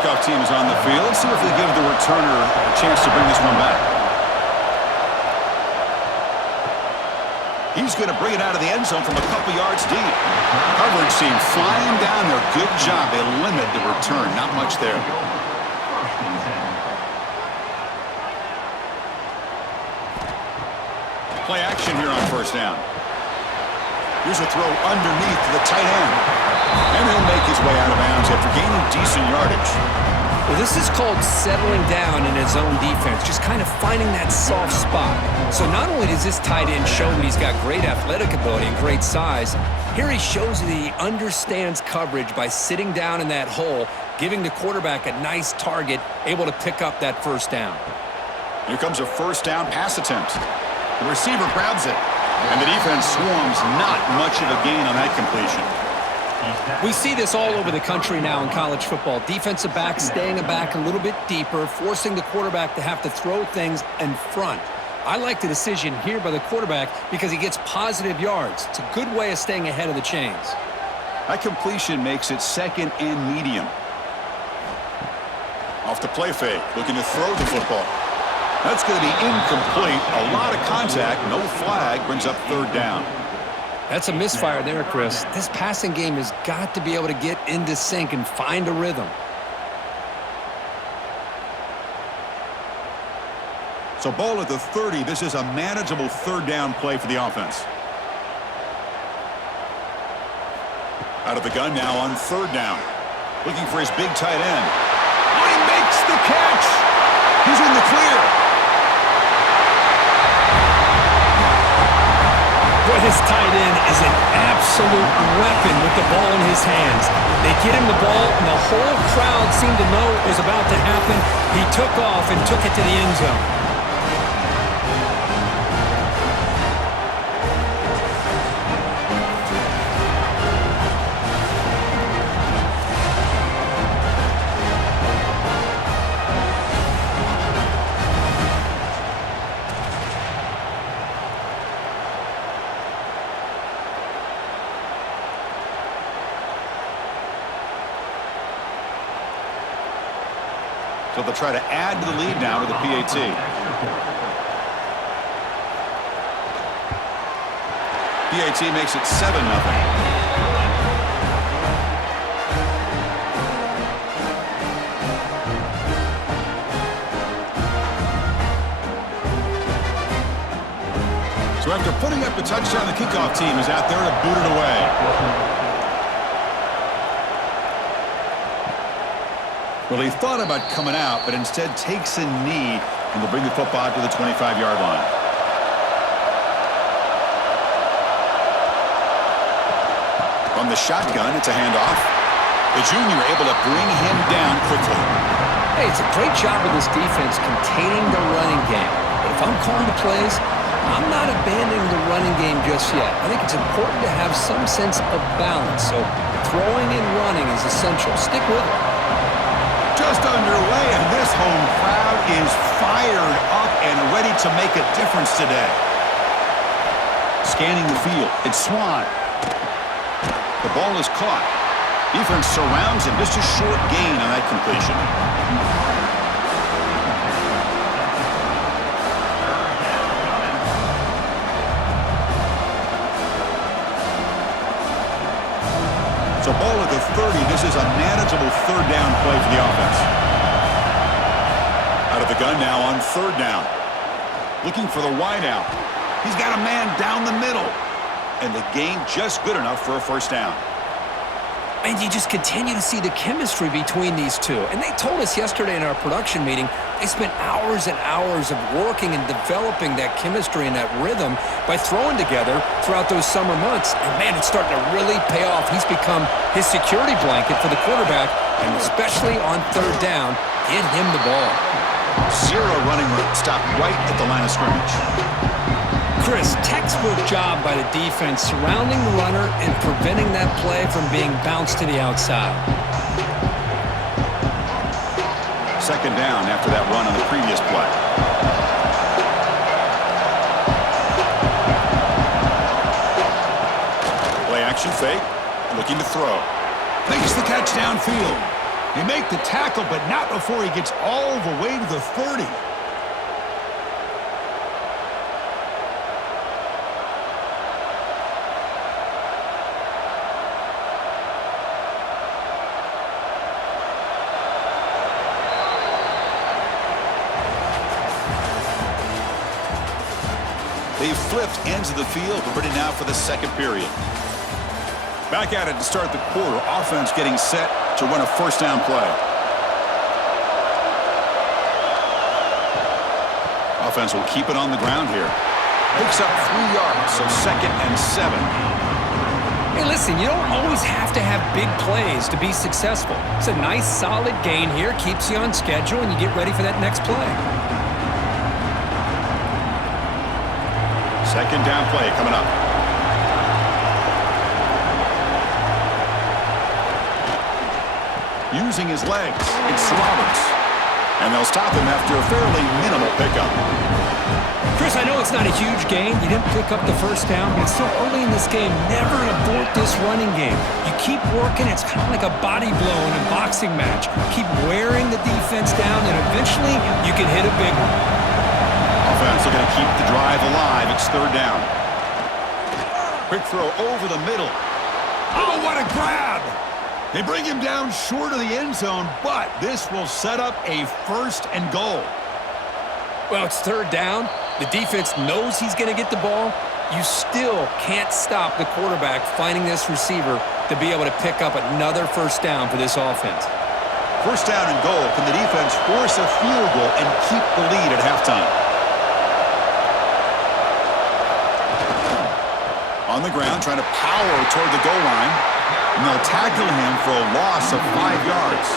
kickoff team is on the field. Let's see if they give the returner a chance to bring this one back. He's going to bring it out of the end zone from a couple yards deep. Coverage team flying down there. Good job. They limit the return. Not much there. Play action here on first down. Here's a throw underneath to the tight end. And he'll make his way out of bounds after gaining decent yardage. Well, this is called settling down in his own defense, just kind of finding that soft spot. So not only does this tight end show that he's got great athletic ability and great size, here he shows that he understands coverage by sitting down in that hole, giving the quarterback a nice target, able to pick up that first down. Here comes a first down pass attempt. The receiver grabs it, and the defense swarms. Not much of a gain on that completion. We see this all over the country now in college football. Defensive backs staying back a little bit deeper, forcing the quarterback to have to throw things in front. I like the decision here by the quarterback because he gets positive yards. It's a good way of staying ahead of the chains. That completion makes it second and medium. Off the play fake, looking to throw the football. That's going to be incomplete. A lot of contact, no flag, brings up third down. That's a misfire there, Chris. This passing game has got to be able to get into sync and find a rhythm. So ball at the 30. This is a manageable third down play for the offense. Out of the gun now on third down. Looking for his big tight end. Oh, he makes the catch. He's in the clear. Boy, this tight end is an absolute weapon with the ball in his hands. They get him the ball, and the whole crowd seemed to know it was about to happen. He took off and took it to the end zone. So they'll try to add to the lead now to the PAT. PAT makes it 7-0. So after putting up the touchdown, the kickoff team is out there to boot it away. Well, he thought about coming out, but instead takes a knee, and they'll bring the football to the 25-yard line. On the shotgun, it's a handoff. The junior able to bring him down quickly. Hey, it's a great job of this defense containing the running game. But if I'm calling the plays, I'm not abandoning the running game just yet. I think it's important to have some sense of balance. So throwing and running is essential. Stick with it. Just underway, and this home crowd is fired up and ready to make a difference today. Scanning the field, it's Swan. The ball is caught. Defense surrounds him. Just a short gain on that completion. So ball at the 30. This is a manageable third down play for the offense. Out of the gun now on third down. Looking for the wideout. He's got a man down the middle. And the gain just good enough for a first down. And you just continue to see the chemistry between these two. And they told us yesterday in our production meeting, they spent hours and hours of working and developing that chemistry and that rhythm by throwing together throughout those summer months. And, man, it's starting to really pay off. He's become his security blanket for the quarterback, and especially on third down, get him the ball. Zero running room. Stop right at the line of scrimmage. Chris, textbook job by the defense surrounding the runner and preventing that play from being bounced to the outside. Second down after that run on the previous play. Play action fake. Looking to throw. Makes the catch downfield. They make the tackle, but not before he gets all the way to the 30. They flipped ends of the field, but ready now for the second period. Back at it to start the quarter. Offense getting set to run a first down play. Offense will keep it on the ground here. Picks up 3 yards, so 2nd and 7. Hey, listen, you don't always have to have big plays to be successful. It's a nice, solid gain here, keeps you on schedule, and you get ready for that next play. Second down play coming up. Using his legs, it's Roberts. And they'll stop him after a fairly minimal pickup. Chris, I know it's not a huge gain. You didn't pick up the first down, but it's still early in this game. Never abort this running game. You keep working. It's kind of like a body blow in a boxing match. Keep wearing the defense down, and eventually you can hit a big one. Offense looking to keep the drive alive. It's 3rd down. Quick throw over the middle. Oh, what a grab! They bring him down short of the end zone, but this will set up a 1st and goal. Well, it's 3rd down. The defense knows he's going to get the ball. You still can't stop the quarterback finding this receiver to be able to pick up another first down for this offense. 1st down and goal. Can the defense force a field goal and keep the lead at halftime? On the ground, trying to power toward the goal line. And they'll tackle him for a loss of 5 yards.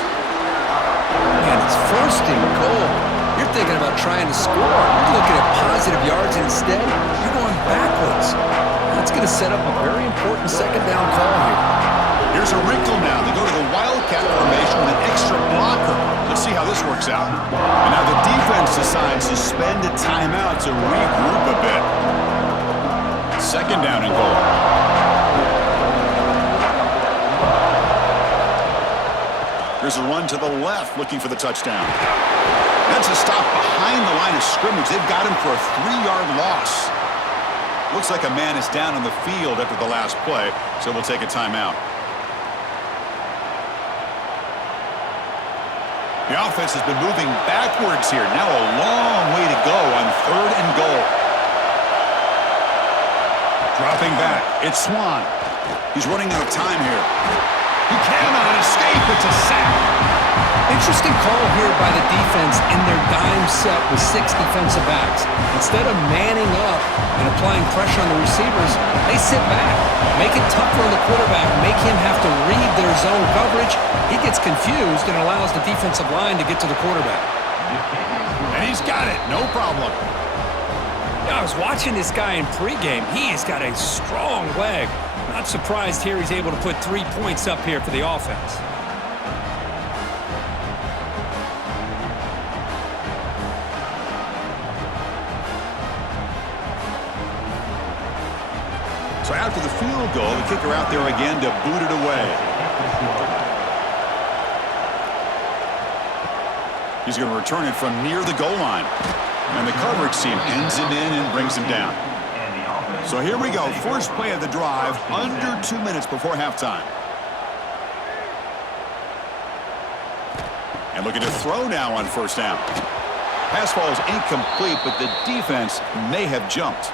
And it's 1st and goal. You're thinking about trying to score. You're looking at positive yards, and instead, you're going backwards. That's going to set up a very important 2nd down call here. Here's a wrinkle now. They go to the Wildcat formation with an extra blocker. Let's see how this works out. And now the defense decides to spend a timeout to regroup a bit. 2nd down and goal. There's a run to the left looking for the touchdown. That's a stop behind the line of scrimmage. They've got him for a 3-yard loss. Looks like a man is down on the field after the last play, so we'll take a timeout. The offense has been moving backwards here. Now a long way to go on 3rd and goal. Dropping back, it's Swan. He's running out of time here. He cannot escape. It's a sack. Interesting call here by the defense in their dime set with 6 defensive backs. Instead of manning up and applying pressure on the receivers, they sit back, make it tougher on the quarterback, make him have to read their zone coverage. He gets confused and allows the defensive line to get to the quarterback. And he's got it. No problem. I was watching this guy in pregame. He has got a strong leg. Not surprised here he's able to put 3 points up here for the offense. So after the field goal, the kicker out there again to boot it away. He's going to return it from near the goal line. And the coverage team ends it in and brings him down. So here we go. First play of the drive, under 2 minutes before halftime. And looking to throw now on 1st down. Pass ball is incomplete, but the defense may have jumped.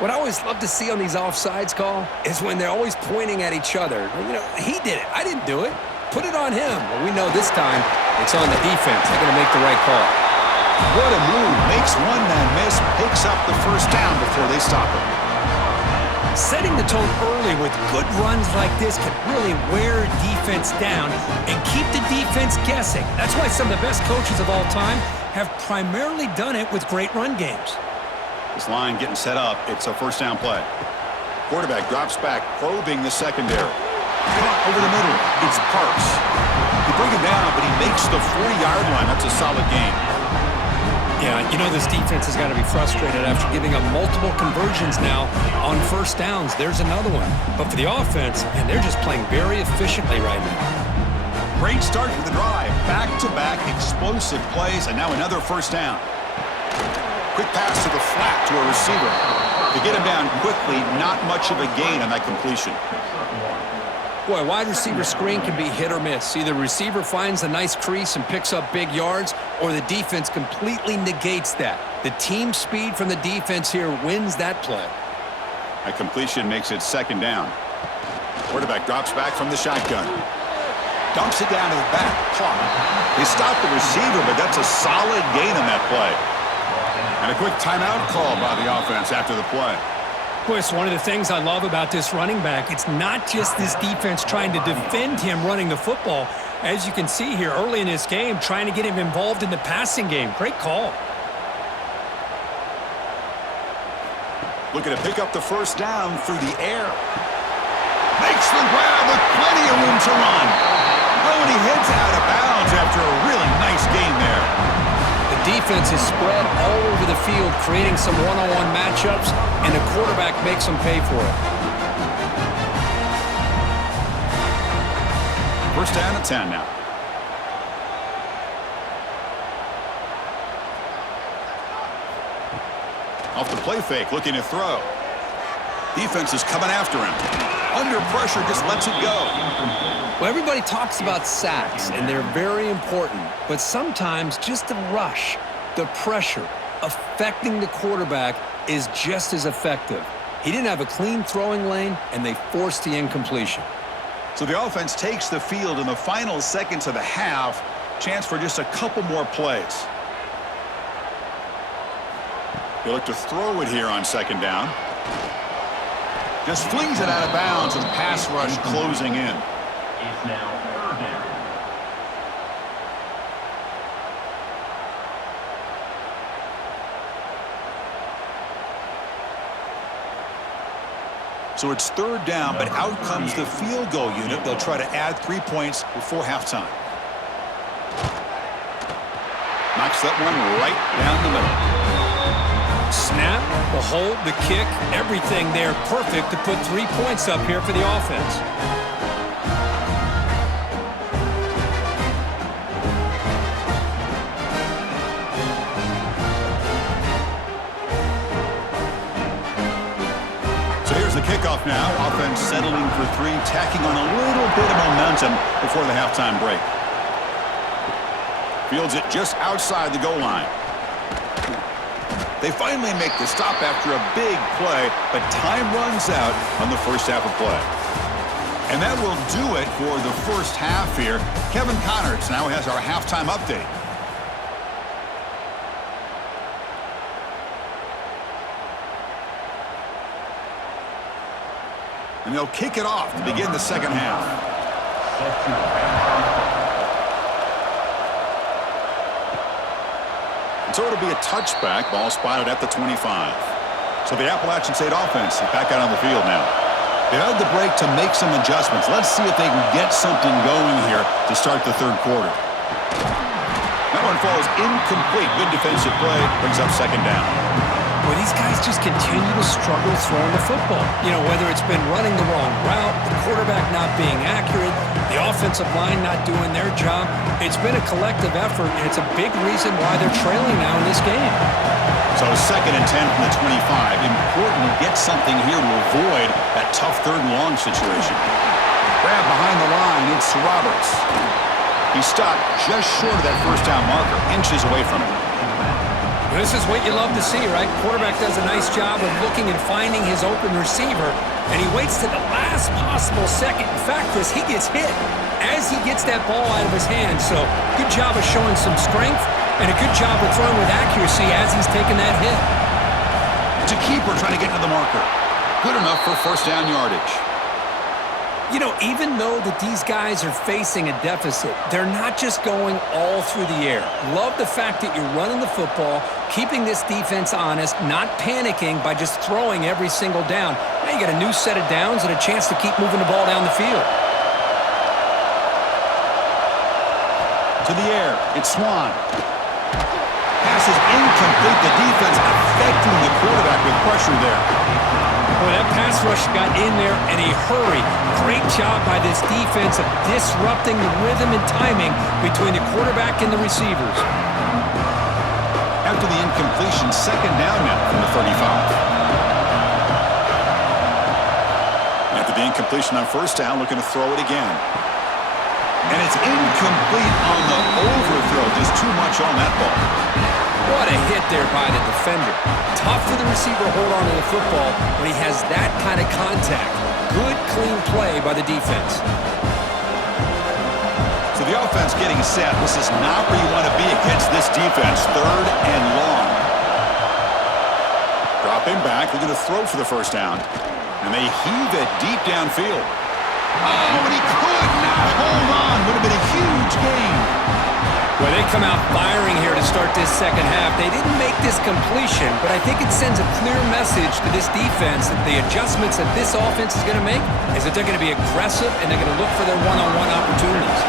What I always love to see on these offsides call is when they're always pointing at each other. You know, he did it. I didn't do it. Put it on him. Well, we know this time it's on the defense. They're going to make the right call. What a move. Makes one man miss, picks up the 1st down before they stop him. Setting the tone early with good runs like this can really wear defense down and keep the defense guessing. That's why some of the best coaches of all time have primarily done it with great run games. This line getting set up. It's a 1st down play. Quarterback drops back, probing the secondary. Caught over the middle. It's Parks. They bring him down, but he makes the 40-yard line. That's a solid gain. Yeah, you know this defense has got to be frustrated after giving up multiple conversions now on 1st downs. There's another one. But for the offense, man, they're just playing very efficiently right now. Great start to the drive. Back-to-back explosive plays, and now another first down. Quick pass to the flat to a receiver. To get him down quickly, not much of a gain on that completion. Boy, wide receiver screen can be hit or miss. Either receiver finds a nice crease and picks up big yards, or the defense completely negates that. The team speed from the defense here wins that play. That completion makes it second down. Quarterback drops back from the shotgun. Dumps it down to the back. Clock. They stop the receiver, but that's a solid gain on that play. And a quick timeout call by the offense after the play. Boy, it's one of the things I love about this running back. It's not just this defense trying to defend him running the football. As you can see here early in this game, trying to get him involved in the passing game. Great call. Looking to pick up the first down through the air. Makes the grab with plenty of room to run. Oh, and he heads out of bounds after a really nice gain there. The defense is spread all over the field, creating some one-on-one matchups, and the quarterback makes them pay for it. First down at 10 now. Off the play fake, looking to throw. Defense is coming after him. Under pressure, just lets it go. Well, everybody talks about sacks, and they're very important. But sometimes just the rush, the pressure, affecting the quarterback is just as effective. He didn't have a clean throwing lane, and they forced the incompletion. So the offense takes the field in the final seconds of the half. Chance for just a couple more plays. They look to throw it here on second down. Just flings it out of bounds with pass rush closing in. It's now third down. So it's third down, but out comes the field goal unit. They'll try to add 3 points before halftime. Knocks that one right down the middle. Snap, the hold, the kick, everything there perfect to put 3 points up here for the offense. So here's the kickoff now. Offense settling for 3, tacking on a little bit of momentum before the halftime break. Fields it just outside the goal line. They finally make the stop after a big play, but time runs out on the first half of play. And that will do it for the first half here. Kevin Connors now has our halftime update. And they'll kick it off to begin the second half. So it'll be a touchback, ball spotted at the 25. So the Appalachian State offense is back out on the field now. They had the break to make some adjustments. Let's see if they can get something going here to start the third quarter. That one falls incomplete. Good defensive play, brings up second down. Well, these guys just continue to struggle throwing the football. You know, whether it's been running the wrong route, the quarterback not being accurate, the offensive line not doing their job. It's been a collective effort, and it's a big reason why they're trailing now in this game. So second and 10 from the 25. Important to get something here to avoid that tough third and long situation. Grab behind the line, it's Roberts. He stopped just short of that first down marker, inches away from it. This is what you love to see, right? Quarterback does a nice job of looking and finding his open receiver, and he waits to the last possible second. In fact, Chris, he gets hit as he gets that ball out of his hand. So good job of showing some strength and a good job of throwing with accuracy as he's taking that hit. It's a keeper trying to get to the marker. Good enough for first down yardage. You know, even though that these guys are facing a deficit, they're not just going all through the air. Love the fact that you're running the football, keeping this defense honest, not panicking by just throwing every single down. Now you got a new set of downs and a chance to keep moving the ball down the field. To the air, it's Swan. Pass is incomplete. The defense affecting the quarterback with pressure there. Boy, that pass rush got in there in a hurry. Great job by this defense of disrupting the rhythm and timing between the quarterback and the receivers. After the incompletion, second down now from the 35. After the incompletion on first down, looking to throw it again. And it's incomplete on the overthrow. Just too much on that ball. What a hit there by the defender. Tough for the receiver to hold on to the football when he has that kind of contact. Good, clean play by the defense. So the offense getting set. This is not where you want to be against this defense. Third and long. Dropping back, looking to throw for the first down. And they heave it deep downfield. Oh, and he could not hold on. Would have been a huge gain. Well, they come out firing here to start this second half. They didn't make this completion, but I think it sends a clear message to this defense that the adjustments that this offense is going to make is that they're going to be aggressive and they're going to look for their one-on-one opportunities.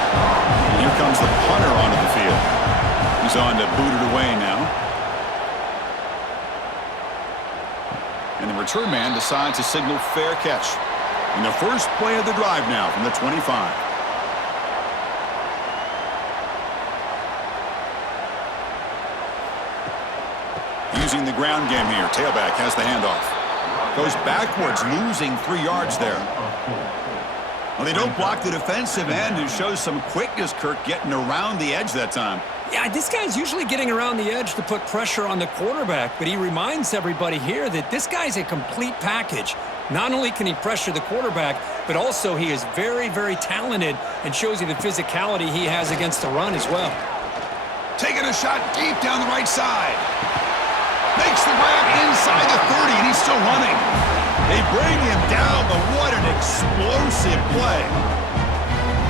And here comes the punter onto the field. He's on to boot it away now. And the return man decides to signal fair catch. And the first play of the drive now from the 25. Using the ground game here. Tailback has the handoff. Goes backwards, losing 3 yards there. Well, they don't block the defensive end and shows some quickness, Kirk, getting around the edge that time. Yeah, this guy's usually getting around the edge to put pressure on the quarterback, but he reminds everybody here that this guy's a complete package. Not only can he pressure the quarterback, but also he is very, very talented and shows you the physicality he has against the run as well. Taking a shot deep down the right side. Makes the grab inside the 30, and he's still running. They bring him down, but what an explosive play.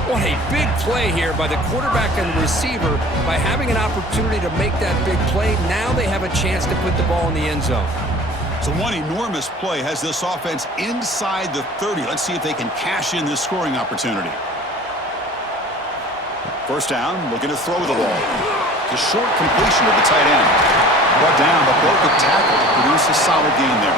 What a big play here by the quarterback and the receiver. By having an opportunity to make that big play, now they have a chance to put the ball in the end zone. So one enormous play has this offense inside the 30. Let's see if they can cash in this scoring opportunity. First down, looking to throw the ball. It's a short completion to the tight end. Brought down, but broke the tackle to produce a solid gain there.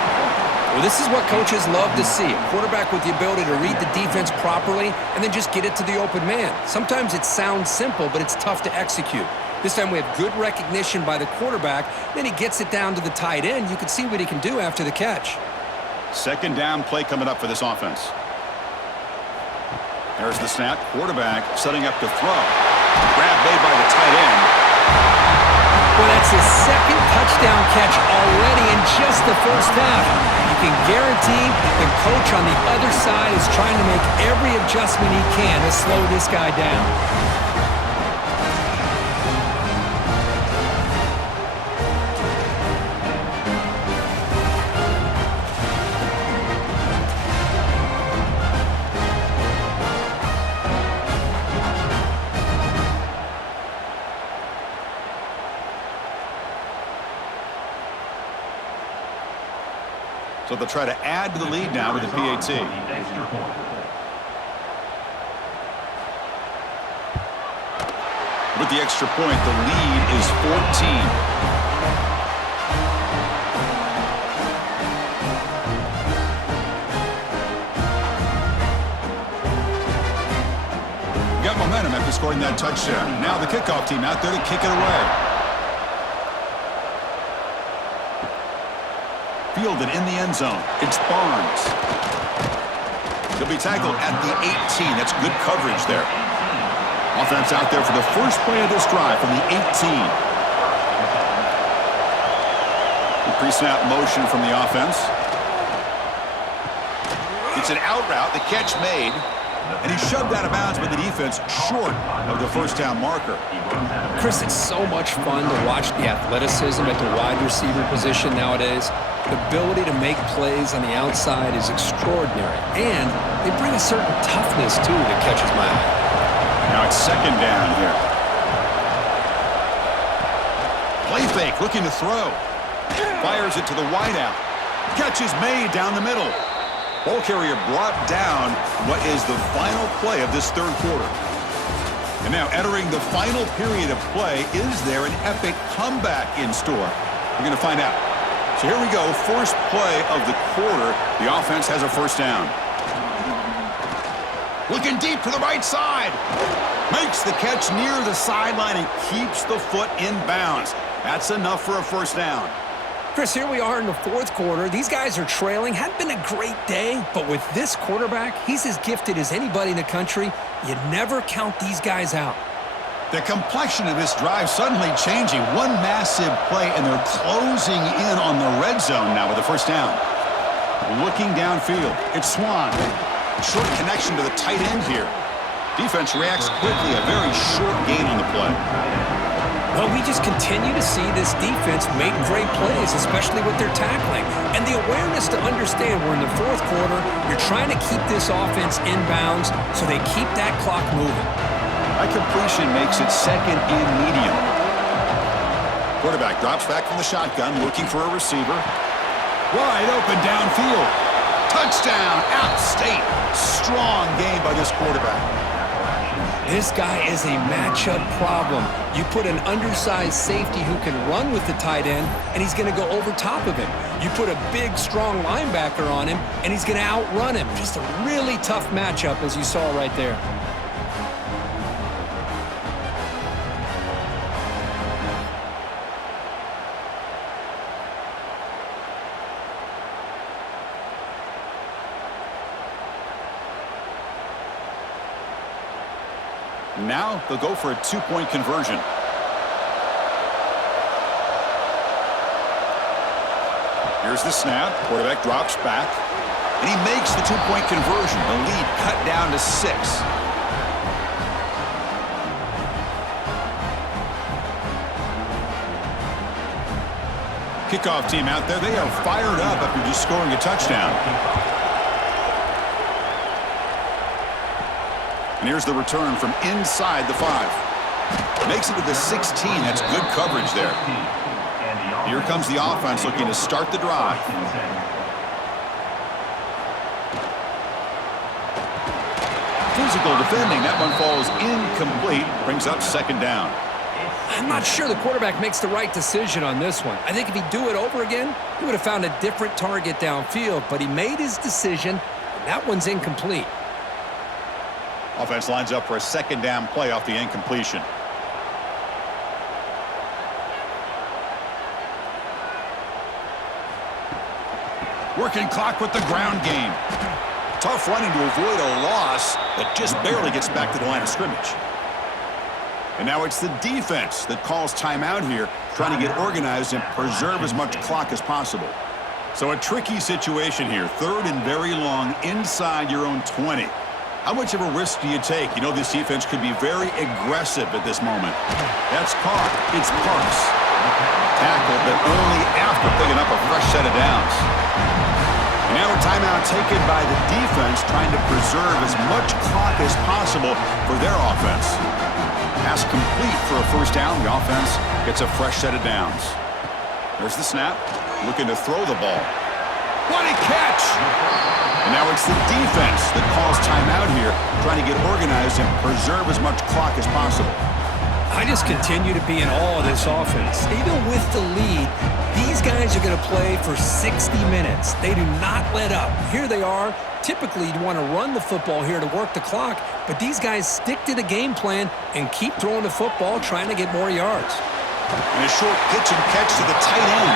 Well, this is what coaches love to see. A quarterback with the ability to read the defense properly and then just get it to the open man. Sometimes it sounds simple, but it's tough to execute. This time we have good recognition by the quarterback. Then he gets it down to the tight end. You can see what he can do after the catch. Second down play coming up for this offense. There's the snap. Quarterback setting up to throw. Grab made by the tight end. Well, that's his second touchdown catch already in just the first half. You can guarantee the coach on the other side is trying to make every adjustment he can to slow this guy down. So they'll try to add to the lead now with the PAT. With the extra point, the lead is 14. Got momentum after scoring that touchdown. Now the kickoff team out there to kick it away. Fielded in the end zone. It's Barnes. He'll be tackled at the 18. That's good coverage there. Offense out there for the first play of this drive from the 18. The pre-snap motion from the offense. It's an out route. The catch made. And he shoved out of bounds with the defense short of the first down marker. Chris, it's so much fun to watch the athleticism at the wide receiver position nowadays. The ability to make plays on the outside is extraordinary. And they bring a certain toughness, too, that catches my eye. Now it's second down here. Play fake, looking to throw. Fires it to the wideout. Catch is made down the middle. Ball carrier brought down what is the final play of this third quarter. And now entering the final period of play, is there an epic comeback in store? We're going to find out. So here we go, first play of the quarter. The offense has a first down. Looking deep to the right side. Makes the catch near the sideline and keeps the foot in bounds. That's enough for a first down. Chris, here we are in the fourth quarter. These guys are trailing. Hadn't been a great day, but with this quarterback, he's as gifted as anybody in the country. You never count these guys out. The complexion of this drive suddenly changing. One massive play, and they're closing in on the red zone now with a first down. Looking downfield, it's Swan. Short connection to the tight end here. Defense reacts quickly, a very short gain on the play. Well, we just continue to see this defense make great plays, especially with their tackling. And the awareness to understand we're in the fourth quarter, you're trying to keep this offense in bounds so they keep that clock moving. That completion makes it second and medium. Quarterback drops back from the shotgun, looking for a receiver. Wide open downfield. Touchdown, out-state. Strong game by this quarterback. This guy is a matchup problem. You put an undersized safety who can run with the tight end, and he's going to go over top of him. You put a big, strong linebacker on him, and he's going to outrun him. Just a really tough matchup, as you saw right there. Now they'll go for a two-point conversion. Here's the snap. Quarterback drops back. And he makes the two-point conversion. The lead cut down to 6. Kickoff team out there. They are fired up after just scoring a touchdown. And here's the return from inside the 5. Makes it to the 16. That's good coverage there. Here comes the offense looking to start the drive. Physical defending. That one falls incomplete. Brings up second down. I'm not sure the quarterback makes the right decision on this one. I think if he'd do it over again, he would have found a different target downfield, but he made his decision, and that one's incomplete. Offense lines up for a second down play off the incompletion. Working clock with the ground game. Tough running to avoid a loss, but just barely gets back to the line of scrimmage. And now it's the defense that calls timeout here, trying to get organized and preserve as much clock as possible. So a tricky situation here. Third and very long inside your own 20. How much of a risk do you take? You know this defense could be very aggressive at this moment. That's caught. It's Parks. Tackled, but only after picking up a fresh set of downs. And now a timeout taken by the defense, trying to preserve as much clock as possible for their offense. Pass complete for a first down. The offense gets a fresh set of downs. There's the snap. Looking to throw the ball. What a catch! And now it's the defense that calls timeout here, trying to get organized and preserve as much clock as possible. I just continue to be in awe of this offense. Even with the lead, these guys are going to play for 60 minutes. They do not let up. Here they are. Typically, you'd want to run the football here to work the clock, but these guys stick to the game plan and keep throwing the football, trying to get more yards. And a short pitch and catch to the tight end.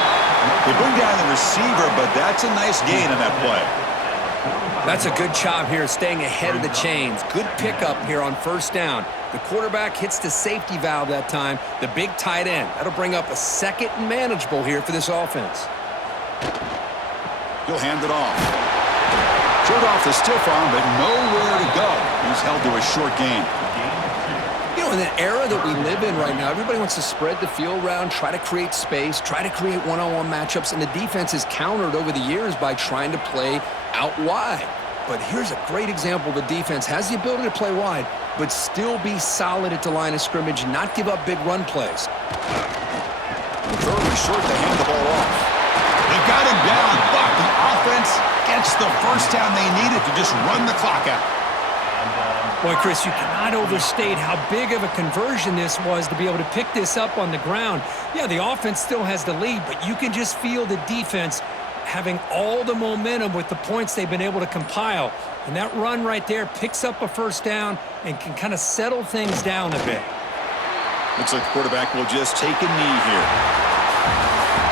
They bring down the receiver, but that's a nice gain on that play. That's a good job here, staying ahead of the chains. Good pickup here on first down. The quarterback hits the safety valve that time, the big tight end. That'll bring up a second and manageable here for this offense. He'll hand it off. Short off the stiff arm, but nowhere to go. He's held to a short gain. You know, in the era that we live in right now, everybody wants to spread the field around, try to create space, try to create one-on-one matchups, and the defense is countered over the years by trying to play out wide. But here's a great example. The defense has the ability to play wide, but still be solid at the line of scrimmage and not give up big run plays. Third and short to hand the ball off. They got him down, but the offense gets the first down they needed to just run the clock out. Boy, Chris, you cannot overstate how big of a conversion this was to be able to pick this up on the ground. Yeah, the offense still has the lead, but you can just feel the defense having all the momentum with the points they've been able to compile. And that run right there picks up a first down and can kind of settle things down a bit. Looks like the quarterback will just take a knee here.